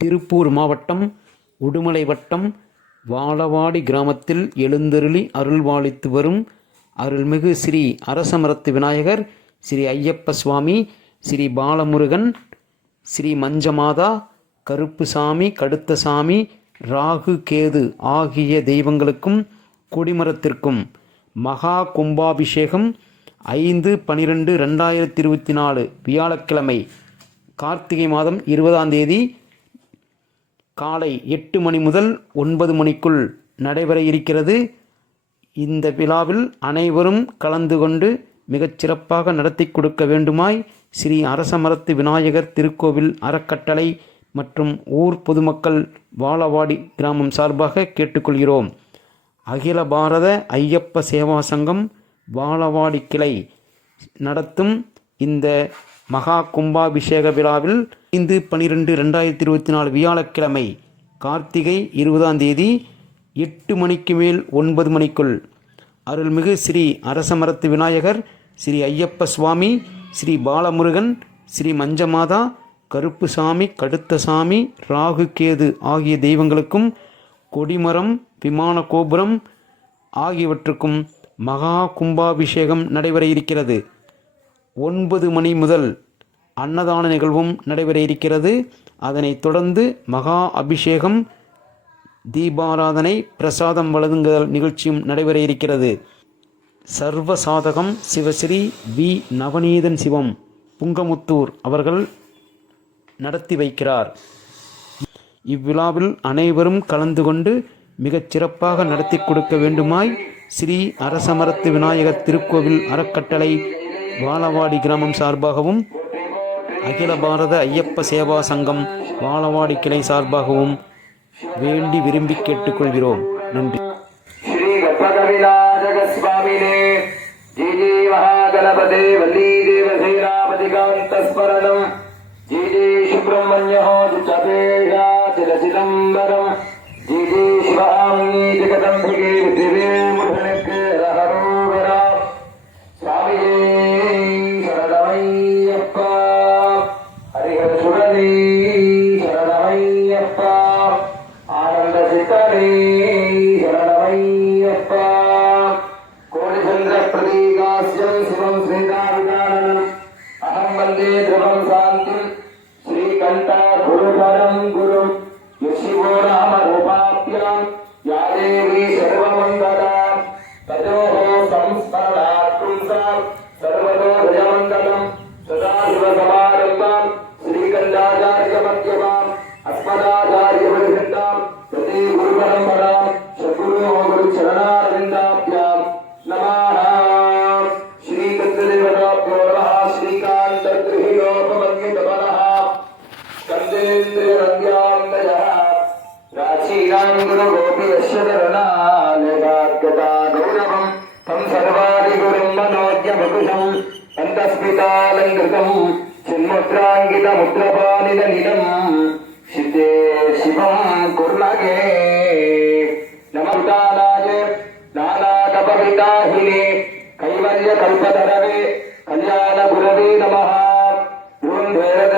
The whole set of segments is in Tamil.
திருப்பூர் மாவட்டம் உடுமலை வட்டம் வாழவாடி கிராமத்தில் எழுந்தருளி அருள்பாலித்து வரும் அருள்மிகு ஸ்ரீ அரசமரத்து விநாயகர் ஸ்ரீ ஐயப்ப சுவாமி ஸ்ரீ பாலமுருகன் ஸ்ரீ மஞ்சமாதா கருப்புசாமி கடுத்தசாமி ராகு கேது ஆகிய தெய்வங்களுக்கும் கொடிமரத்திற்கும் மகா கும்பாபிஷேகம் ஐந்து பனிரெண்டு ரெண்டாயிரத்தி இருபத்தி நாலு வியாழக்கிழமை கார்த்திகை மாதம் இருபதாம் தேதி காலை எட்டு மணி முதல் ஒன்பது மணிக்குள் நடைபெற இருக்கிறது. இந்த விழாவில் அனைவரும் கலந்து கொண்டு மிகச் சிறப்பாக நடத்தி கொடுக்க வேண்டுமாய் ஸ்ரீ அரசமரத்து விநாயகர் திருக்கோவில் அறக்கட்டளை மற்றும் ஊர் பொதுமக்கள் வாழவாடி கிராமம் சார்பாக கேட்டுக்கொள்கிறோம். அகில பாரத ஐயப்ப சேவா சங்கம் வாழவாடி கிளை நடத்தும் இந்த மகா கும்பாபிஷேக விழாவில் ஐந்து பன்னிரெண்டு ரெண்டாயிரத்தி இருபத்தி நாலு வியாழக்கிழமை கார்த்திகை இருபதாம் தேதி எட்டு மணிக்கு மேல் ஒன்பது மணிக்குள். அருள்மிகு ஸ்ரீ அரசமரத்து விநாயகர் ஸ்ரீ ஐயப்ப சுவாமி ஸ்ரீ பாலமுருகன் ஸ்ரீ மஞ்சமாதா கருப்புசாமி கடுத்தசாமி ராகு கேது ஆகிய தெய்வங்களுக்கும் கொடிமரம் விமான கோபுரம் ஆகியவற்றுக்கும் மகா கும்பாபிஷேகம் நடைபெற இருக்கிறது. ஒன்பது மணி முதல் அன்னதான நிகழ்வும் நடைபெற இருக்கிறது. அதனைத் தொடர்ந்து மகா அபிஷேகம் தீபாராதனை பிரசாதம் வழங்குதல் நிகழ்ச்சியும் நடைபெற இருக்கிறது. சர்வ சாதகம் சிவஸ்ரீ வி. நவநீதன் சிவம் புங்கமுத்தூர் அவர்கள் நடத்தி வைக்கிறார். இவ்விழாவில் அனைவரும் கலந்து கொண்டு மிகச் சிறப்பாக நடத்தி கொடுக்க வேண்டுமாய் ஸ்ரீ அரசமரத்து விநாயகர் திருக்கோவில் அறக்கட்டளை வாழவாடி கிராமம் சார்பாகவும் அகில பாரத ஐயப்ப சேவா சங்கம் வாழவாடி கிளை சார்பாகவும் வேண்டி விரும்பி கேட்டுக்கொள்கிறோம். நன்றி. शांति श्रीकंठा गुरुधरम गुरु यशिवो नाम रूपाभ्याम या देवी सर्वमंगला तजोहो संस्मरणाकुंसा सर्वतो भजमंगलम सदा शिव समारंभाम श्रीकंठाचार्य मध्यमाम अस्मदाचार्य परिषदाम प्रति गुरु परंपराम सद्गुरु गुरु चरणार శ్రీకాలంకృతం చిన్ముద్రాంకిత ముద్రపాలిన నిలం శిదే శివం కుర్ణగే నమృతానాయ నానాకపవితాహినే కైవల్య కల్పతరవే కళ్యాణ గురవే నమ ధ్రువం ధేరద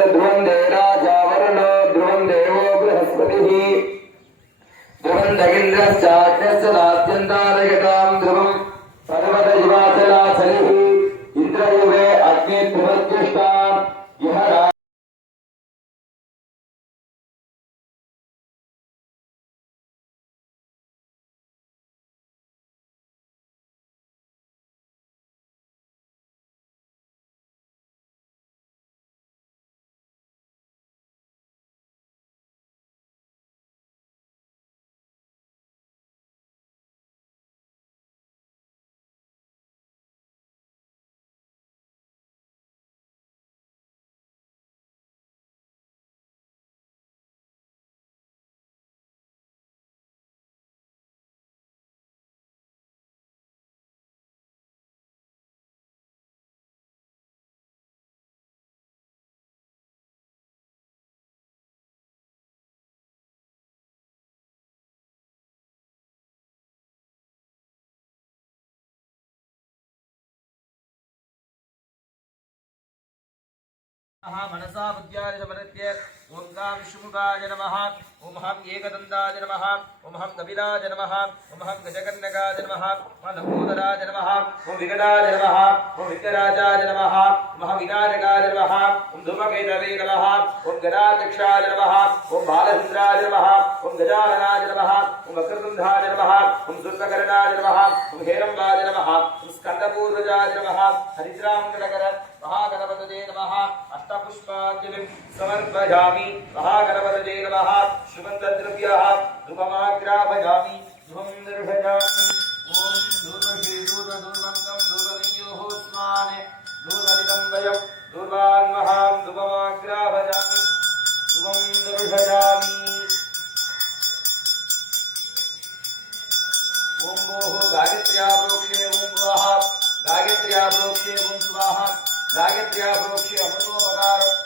మనసా బుద్ధ్యాది సమర్ప్య ओम गाम शुमुगाय नम ओम हम एकदंदाय नम ओम हम कपिलाय नम ओम हम गजकन्नकाय नम ओम लंबोदराय नम ओं विकटाय नम ओं विकराजाय नम ओम विनायकाय नम ओम धूमकेतवे नम ओम गदाध्यक्षाय नम ओम बालचंद्राय नम ओम गजाननाय नम ओम वक्रतुंडाय नम ओम सुर्पकरणाय नम ओम हेरम्बाय नम ओम स्कंदपूर्वजाय नम हरिद्रांगणकर महागणपतये नम अष्टपुष्पाजलिं समर्पयामि महागणपतये नमः। सुगन्धद्रव्यः धूपमाग्रापयामि धूपं निर्भयामि। ॐ भोः गायत्र्या प्रोक्षे ॐ स्वाहा गायत्र्या प्रोक्षे ॐ स्वाहा गायत्र्या प्रोक्षे अमृतोपकार।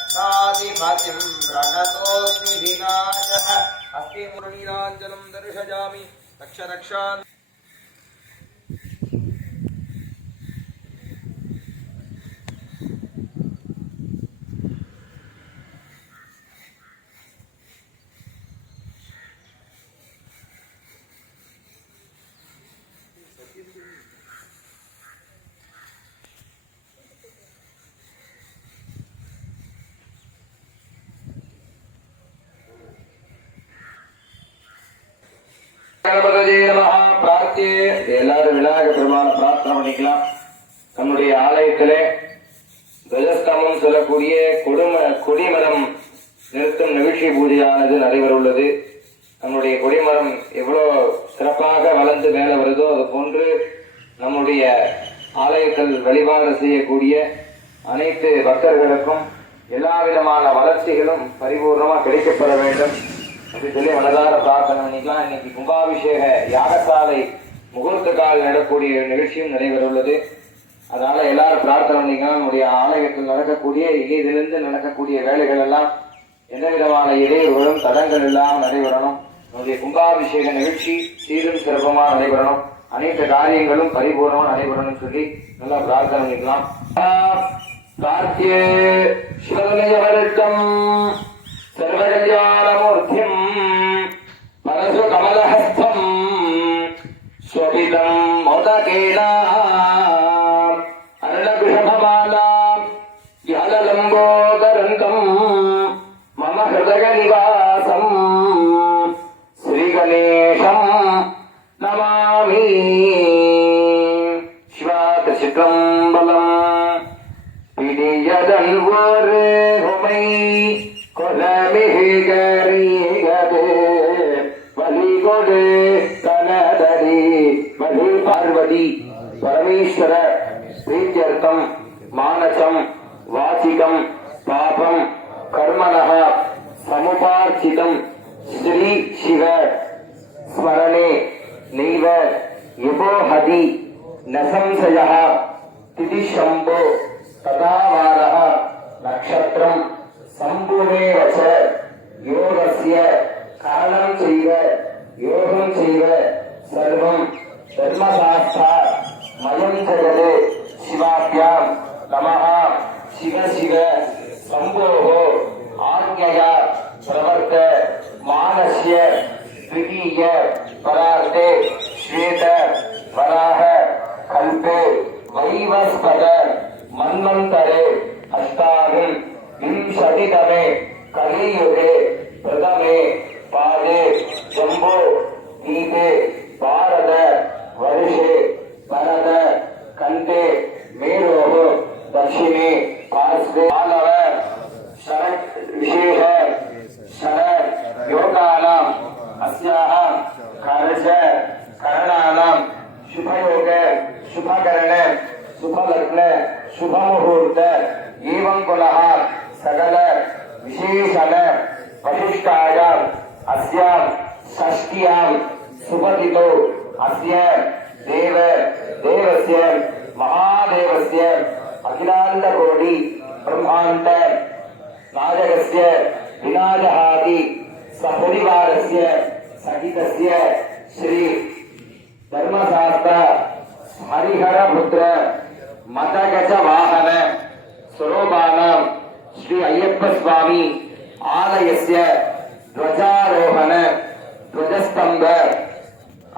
रक्षाधिपतिं प्रणतोऽस्मि विनाशः अस्ति मुरलीराञ्जनं दर्शयामि। रक्ष रक्षान् நம்முடைய கொடிமரம் எவ்வளோ சிறப்பாக வளர்ந்து மேலே வருதோ அது போன்று நம்முடைய ஆலயத்தில் வழிபாடு செய்யக்கூடிய அனைத்து பக்தர்களுக்கும் எல்லா விதமான வளர்ச்சிகளும் பரிபூர்ணமாக கிடைக்கப்பெற வேண்டும். என்று சொல்லி மனதார பிரார்த்தனை பண்ணிக்கலாம். இன்னைக்கு கும்பாபிஷேக யாகசாலை முகூர்த்த கால் நடக்கூடிய நிகழ்ச்சியும் நடைபெற உள்ளது அதனால எல்லாரும் பிரார்த்தனை பண்ணிக்கலாம். நம்முடைய ஆலயத்தில் நடக்கக்கூடிய இதிலிருந்து நடக்கக்கூடிய வேலைகள் எல்லாம் எந்த விதமான இடையூறுகளும் தடங்கள் இல்லாமல் நடைபெறணும். நம்முடைய கும்பாபிஷேக நிகழ்ச்சி சீரும் சிறப்பமா நடைபெறணும் அனைத்து காரியங்களும் பரிபூர்ணமா நடைபெறணும் சொல்லி நல்லா பிரார்த்தனை பண்ணிக்கலாம் கார்த்தியே சிவதனைய வருக்கம் சர்வகல்யாணமூர்த்திம் பரசு கமலஹஸ்தம் ஸ்வபிதம் மோதகேனா அருணகுஷமாலா ஜலலம்போ தர்மசாஸ்திர மயம் கொள்வது अभिष्टायाम अस्याम षष्टियाम सुपतितो अस्य देव देवस्य महादेवस्य अखिलांड ब्रह्मांड नाजकस्य विनाजहाति सपरिवारस्य सहितस्य श्री धर्मशास्त्र हरिहरपुत्र मतगज वाहन स्वरूपाणां श्री अय्यप्पस्वामी स्वामी आलयस्य ध्वजारोहण ध्वजस्तंभ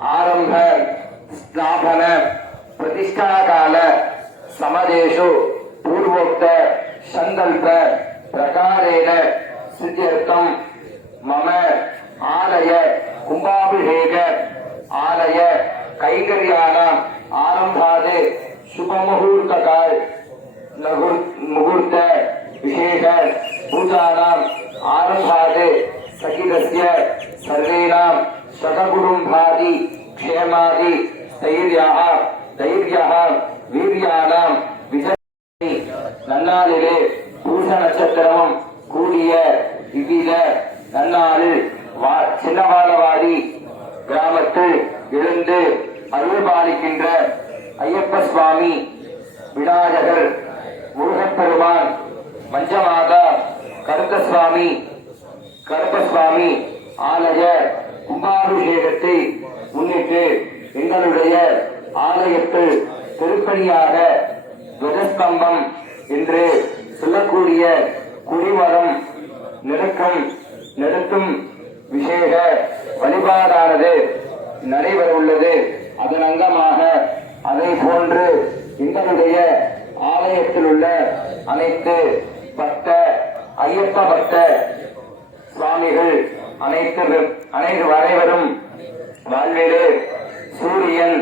आरंभ स्थापन प्रतिष्ठाकाल समदेषु पूर्वोक्त सङ्कल्प प्रकारेण सिद्ध्यर्थं मम आलय कुम्भाभिषेक आलय कैङ्कर्याणाम् आरम्भात् शुभमुहूर्तकाल मुहूर्त विशेष ఆనందాదే சகிதசிய సర్వేణాం సహకుటుంబాది క్షేమాది தைரியாக ధైర్యాः వీర్యాణాం விஜய் நன்னாளிலே பூச நட்சத்திரமும் கூடிய இவ்வித நன்னாளில் சின்னவாலவாடி கிராமத்தில் எழுந்து அருள் பாலிக்கின்ற ஐயப்ப சுவாமி விநாயகர் முருகப்பெருமான் மஞ்சமாதா கருத்தசுவாமி கருப்பசுவாமி ஆலய கும்பாபிஷேகத்தை முன்னிட்டு எங்களுடைய ஆலயத்தில் திருப்பணியாக துவஜஸ்தம்பம் என்று சொல்லக்கூடிய குடிமரம் நிறுக்கும் நிறுத்தும் விசேஷ வழிபாடானது நடைபெற உள்ளது அதன் அங்கமாக அதை போன்று எங்களுடைய ஆலயத்தில் உள்ள அனைத்து பக்த ஐயப்ப பக்த சுவாமிகள் அனைத்து அனைத்து அனைவரும் வாழ்விலே சூரியன்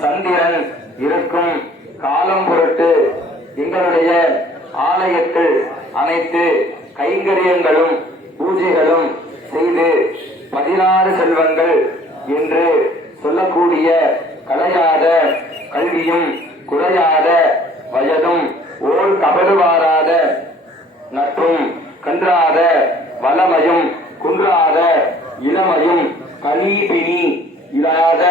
சந்திரன் இருக்கும் காலம் பொருட்டு எங்களுடைய ஆலயத்தில் அனைத்து கைங்கரியங்களும் பூஜைகளும் செய்து பதினாறு செல்வங்கள் என்று சொல்லக்கூடிய கலையாத கல்வியும் குறையாத வயதும் ஓர் கபடுவாராத நற்றும். கன்றாத வளமையும் குன்றாத இளமையும் கனிபினி இல்லாத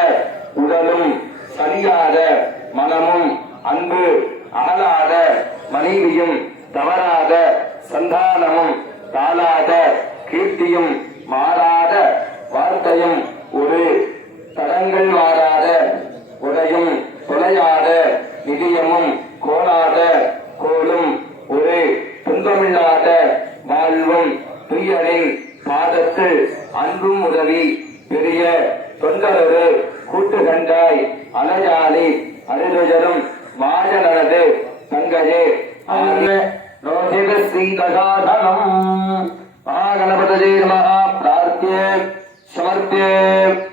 உடலும் சரியாத மனமும் அன்பு அகலாத மனைவியும் தவறாத சந்தானமும் தாளாத கீர்த்தியும் மாறாத வார்த்தையும் ஒரு தடங்கள் மாறாத உடையும் தொலையாத பாதத்து அன்பும் உதவி. பெரிய தொண்டரொரு கூட்டு கண்டாய். அலையாளி அருளுஜரும் மாஜனது தங்கையே ரோஹித ஸ்ரீதகாதனம் மகாகணபதஜே நமः. பிரார்த்தியே சமர்ப்பியே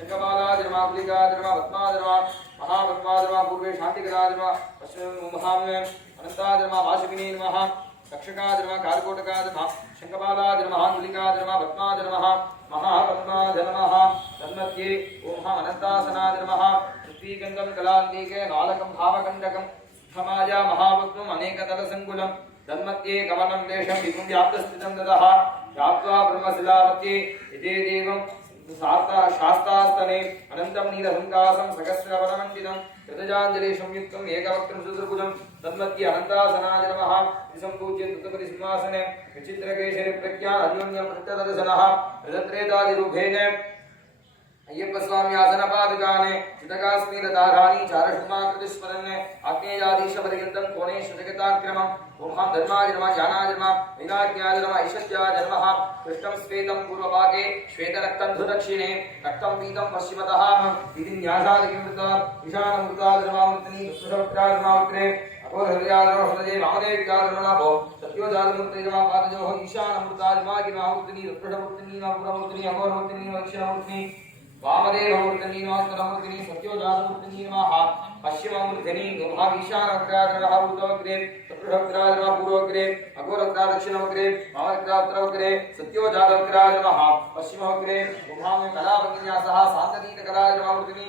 शकबालाद्रमाप्लिकाद्रमापद्माद्रमा महापद्माद्रमा पूर्वे शान्तिकराद्रमा पश्चिमे महाम्ये अनन्ताद्रमा भाषकिनी नमः रक्षकाद्रमा कालकोटकाद्रमा शङ्कपालाद्रमहाङ्गुलिकाद्रमा पद्माद्रमः महापद्माधनमः तन्मध्ये ओम अनन्तासनाद्रमः पृथ्वीगन्धं कलाङ्गीके बालकं भावगन्धकं स्थमाया महापद्मम् अनेकतलसङ्कुलं तन्मध्ये कमलं देशं विमुं व्याप्तस्थितं ततः व्याप्त्वा ब्रह्मशिलामध्ये यदे देवं शास्त्रास्तने शास्तास्तने अनन्तं नीलहङ्कासं सकस्रवनमण्डितं कृतजाञ्जलि संयुक्तम् एकवक्त्रं सुदृभुजं तन्मध्ये अनन्तासनाय नमः सम्पूज्य तत्परिसिंहासने विचित्रकेशरि प्रज्ञा अन्योन्यं वृत्तदर्शनः रजत्रेतादिरूपेण अय्यप्पस्वाम्यासनपादुकाने चितकास्मीरधाराणि चारषुमाकृतिस्मरन् आग्नेयाधीशपर्यन्तं कोणे शतकताक्रमम् ओम हम धर्माय नमः, ज्ञानाय नमः विनाज्ञाय नमः, ईशत्याय नमः। कृष्णं श्वेतं पूर्वभागे, श्वेतरक्तं दक्षिणे रक्तं पीतं पश्चिमतः। इति न्यासादिमृत ईशानमृताय नमः मृतनी सुषवक्त्राय नमः मृत्रे अपोधर्याय नमः हृदये वामदेव्याय नमः नाभो वामदेवमूर्धनी नमः सदमूर्धनी सत्योजातमूर्धनी नमः पश्चिममूर्धनी नमः ईशानग्राग्रहाभूतमग्रे चतुर्भग्राग्रहपूर्वग्रे अघोरग्रा दक्षिणमग्रे वामग्राग्रवग्रे सत्योजातग्रा नमः पश्चिमग्रे उभामे कलाविन्यासः सान्तनीतकला नमःमूर्धनी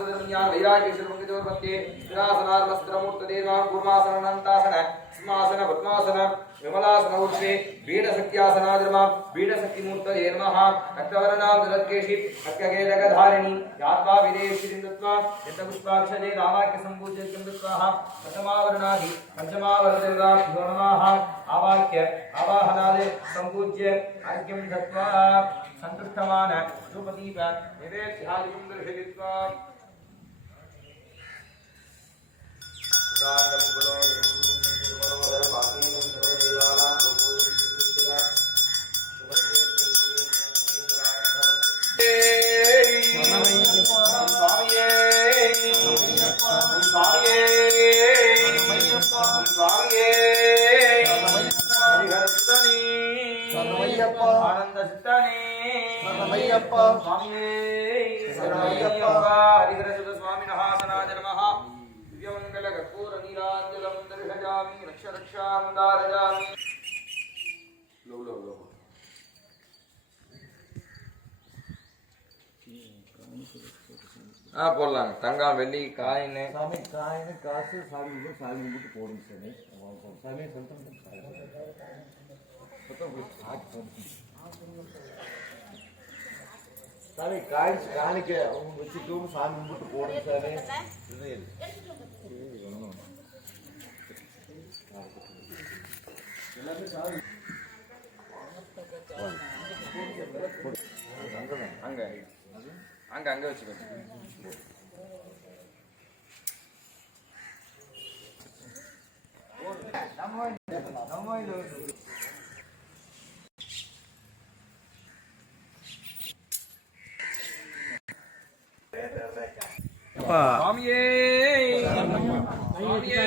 सदसंज्ञान वैराग्य शिल्पं चतुर्पत्ये विरासनार सिंहासन पद्मासन विमलासन उर्षे बीड शक्त्यासनाद्रमा बीड शक्ति मूर्त नमः रक्तवर्णां दलकेशि रक्तकेलक यात्वा विदेशिं दत्वा यतपुष्पाक्षजे रामाक्य संपूज्य किमृत्वाः प्रथमावर्णादि पञ्चमावर्णदेवा आवाक्य आवाहनादे संपूज्य अर्घ्यं दत्वा संतुष्टमान रूपदीप निवेद्यादिकं दर्शयित्वा హరిహర సుత స్వామి నహాసనా జన్మ ஆ போடலாம் தங்கம் வெள்ளி காயின் சாமி காயின் காசு சாமி கும்பிட்டு சாமி கும்பிட்டு போடுங்க சாமி. சாமி சொல்லிட்டு சாமி காய் காணிக்க அவங்க வச்சுட்டு சாமி கும்பிட்டு போடுங்க சாமி. அங்க. அங்க அங்க வச்சுக்கோ சுவாமியே சுவாமியே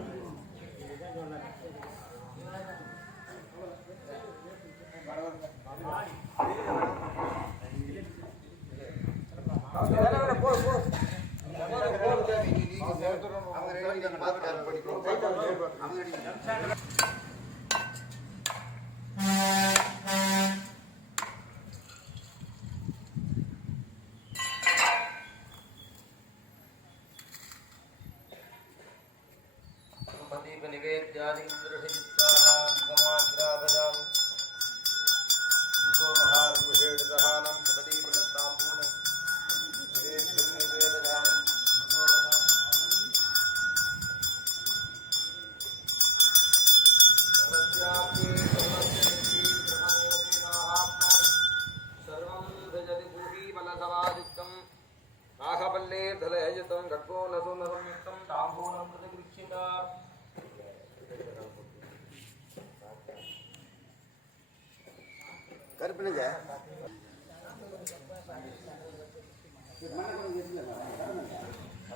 படிக்கிறோம்.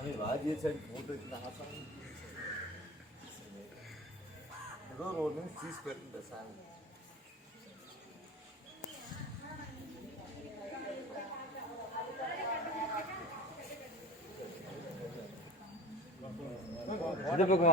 아니 라디에 쟨 모두 나가서는 그거로는 시스템 대상 이제 보고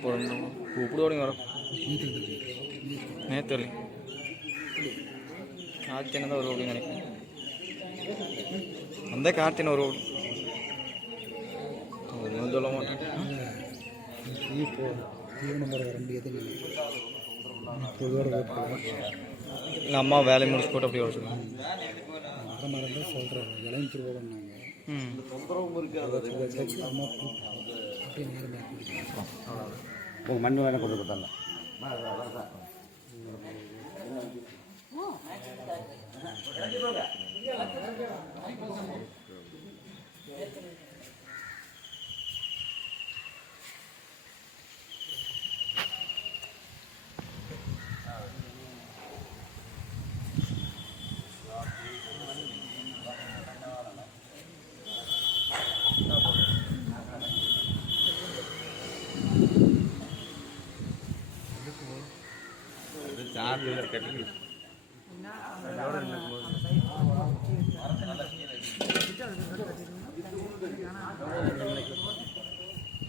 கூப்பிடணும் கூப்பிடு தொடங்கி வரோம் நேற்று இல்லைங்க கார்த்தினை தான் ஒரு அப்படின்னு நினைக்கிறேன் அந்த கார்த்தியனை ஒரு ஓடு ஒன்றும் சொல்ல மாட்டேன் இப்போ ஜீவ வர வேண்டியது இல்லை அம்மா வேலையை முடிச்சு போட்டு அப்படியே வர சொல்லுங்க வர மாதிரி தான் சொல்கிறேன் இளைஞர் திருவோகம்னாங்க ம் அம்மா அப்படியே நேரம் பார்த்து உங்கள் மண் வேலை கொண்டு கொடுத்தாங்க?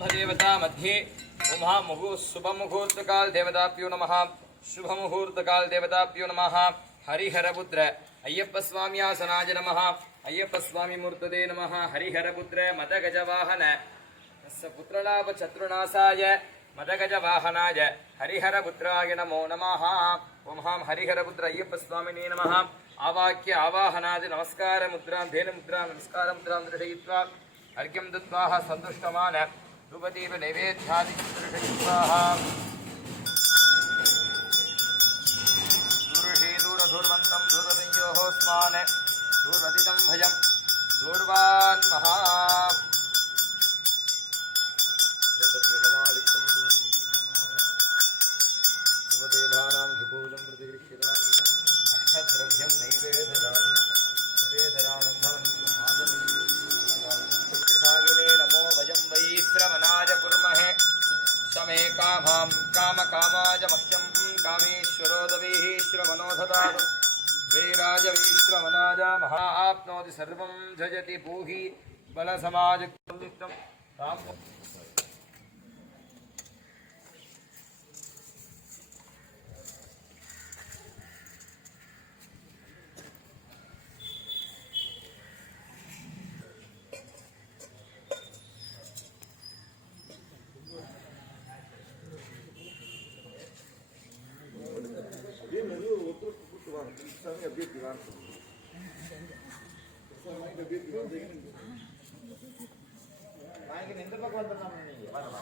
देवता मध्ये उमा मुहु शुभ मुहूर्त काल देवताभ्यो नमः शुभ मुहूर्त काल देवताभ्यो नमः हरिहरपुत्र अय्यप्प स्वामी आसनाज नमः अय्यप्प स्वामी मूर्तदे नमः हरिहरपुत्र मदगजवाहन तस्य पुत्रलाभ शत्रुनाशाय मदगजवाहनाय हरिहरपुत्राय नमो नमः ओम हां हरिहरपुत्र अय्यप्प स्वामिने नमः आवाक्य, आवाहनादि, नमस्कार, मुद्रा, धेन, मुद्रा, नमस्कार, मुद्रां दर्शयित्वा अर्घ्यं दत्त्वा सन्तुष्टमान रूपदेव नैवेद्यादि दर्शयित्वा। दूरधूर्वन्तं दूरसंयोः स्मान् दूर्वदितं भयं दूर्वान् महा कामाज मह्यं कामेश्वरो दवीश्वरमनोधदातु वैराजवीश्वरमनाज महा आप्नोति सर्वं जयति पूहि बलसमाजयुक्तं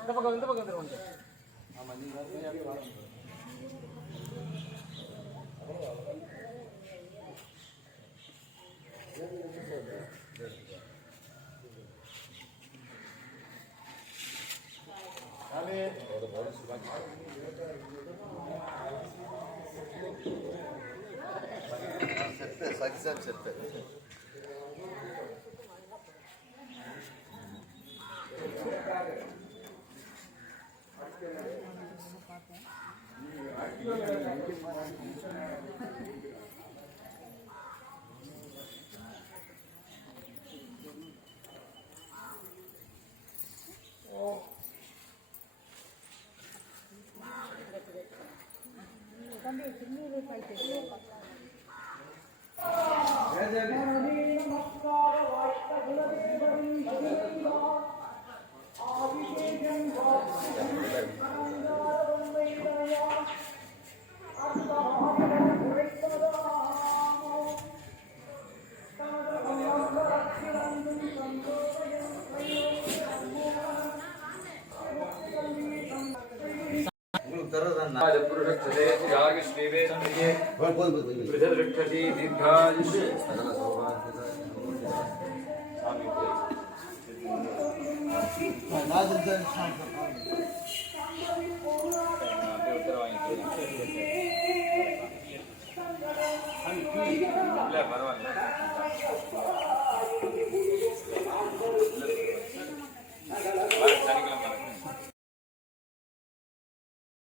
இந்த பக்கம் இந்த பக்கம் வந்துடும் ஆமாம் செத்து சக்சஸ் செத்து உங்களுக்கு தர்றதுதான் राजपुरुषक्षते यागिष्णेवे बृहदृक्षति दीर्घायुष्य இல்ல பரவாயில்ல